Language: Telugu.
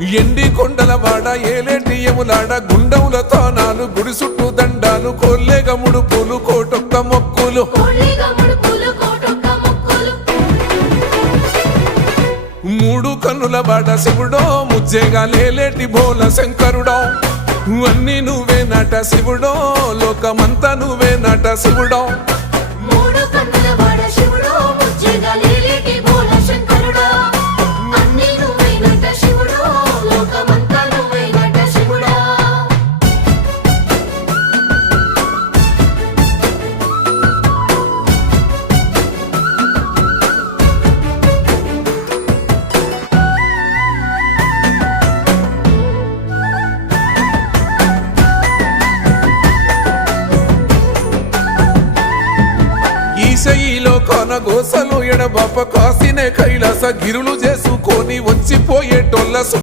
ఎండి కొండల వాడ ఏలేటి యములాడ గుండముల తానాలు గుడి చుట్టూ దండాలు కొల్లేగ ముడుపులు కోటొక్క మొక్కులు మూడు కన్నుల వాడ శివుడో ముజ్జేగా లేలేటి బోల శంకరుడో అన్ని నువ్వే నట శివుడో లోకమంతా నువ్వే నట శివుడో ఈశయిలో కొనగోసలు ఎడబాప కాసినే కైలాస గిరులు చేసుకొని వచ్చిపోయేటోళ్ళ